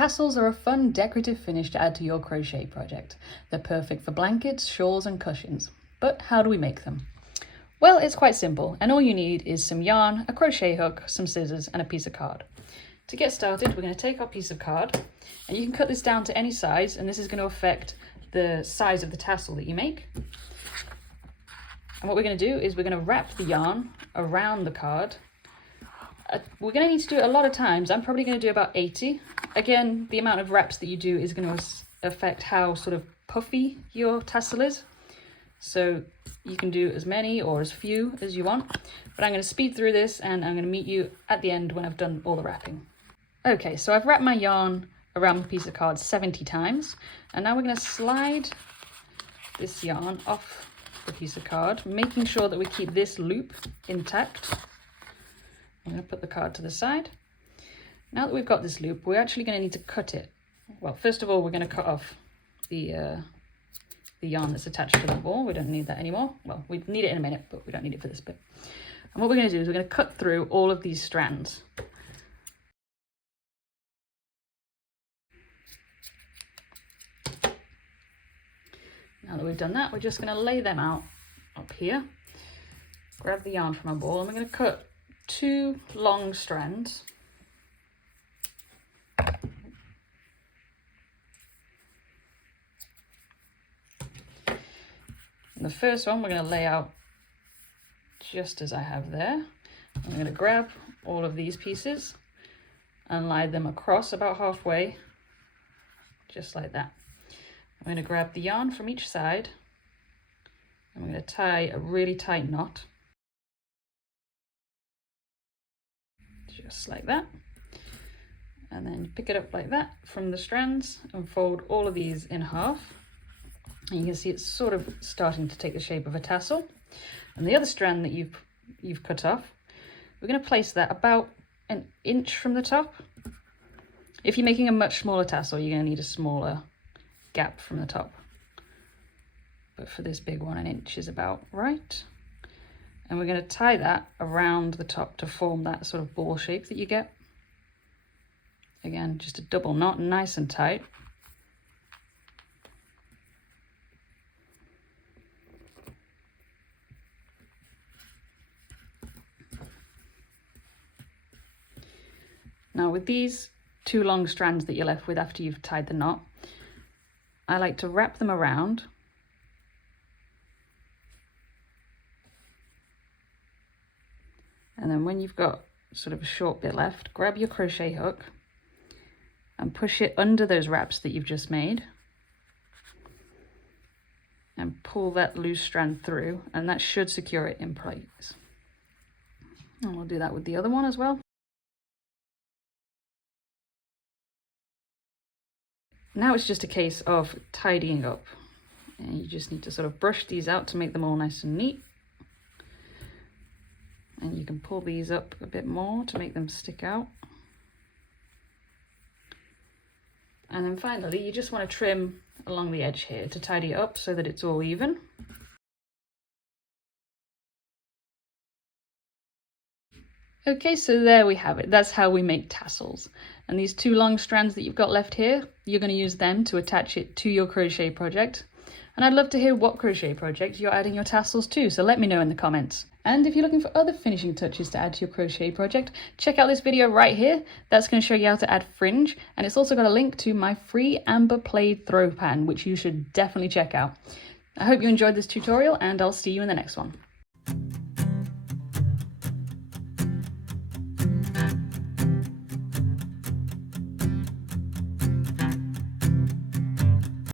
Tassels are a fun decorative finish to add to your crochet project. They're perfect for blankets, shawls and cushions. But how do we make them? Well, it's quite simple, and all you need is some yarn, a crochet hook, some scissors and a piece of card. To get started, we're going to take our piece of card, and you can cut this down to any size, and this is going to affect the size of the tassel that you make. And what we're going to do is we're going to wrap the yarn around the card. We're going to need to do it a lot of times. I'm probably going to do about 80. Again, the amount of wraps that you do is going to affect how sort of puffy your tassel is. So you can do as many or as few as you want. But I'm going to speed through this and I'm going to meet you at the end when I've done all the wrapping. Okay, so I've wrapped my yarn around the piece of card 70 times. And now we're going to slide this yarn off the piece of card, making sure that we keep this loop intact. I'm going to put the card to the side. Now that we've got this loop, we're actually going to need to cut it. Well, first of all, we're going to cut off the yarn that's attached to the ball. We don't need that anymore. Well, we need it in a minute, but we don't need it for this bit. And what we're going to do is we're going to cut through all of these strands. Now that we've done that, we're just going to lay them out up here. Grab the yarn from our ball and we're going to cut 2 long strands. And the first one we're going to lay out just as I have there. I'm going to grab all of these pieces and lie them across about halfway, just like that. I'm going to grab the yarn from each side and I'm going to tie a really tight knot. Just like that, and then pick it up like that from the strands and fold all of these in half, and you can see it's sort of starting to take the shape of a tassel. And the other strand that you've cut off, we're going to place that about 1 inch from the top. If you're making a much smaller tassel, you're going to need a smaller gap from the top, but for this big one, 1 inch is about right. And we're going to tie that around the top to form that sort of ball shape that you get. Again, just a double knot, nice and tight. Now with these 2 long strands that you're left with after you've tied the knot, I like to wrap them around. And then when you've got sort of a short bit left, grab your crochet hook and push it under those wraps that you've just made. And pull that loose strand through, and that should secure it in place. And we'll do that with the other one as well. Now it's just a case of tidying up. And you just need to sort of brush these out to make them all nice and neat. And you can pull these up a bit more to make them stick out. And then finally, you just want to trim along the edge here to tidy it up so that it's all even. Okay, so there we have it. That's how we make tassels. And these 2 long strands that you've got left here, you're going to use them to attach it to your crochet project. And I'd love to hear what crochet project you're adding your tassels to, so let me know in the comments. And if you're looking for other finishing touches to add to your crochet project, check out this video right here. That's going to show you how to add fringe, and it's also got a link to my free amber plaid throw pan, which you should definitely check out. I hope you enjoyed this tutorial, and I'll see you in the next one.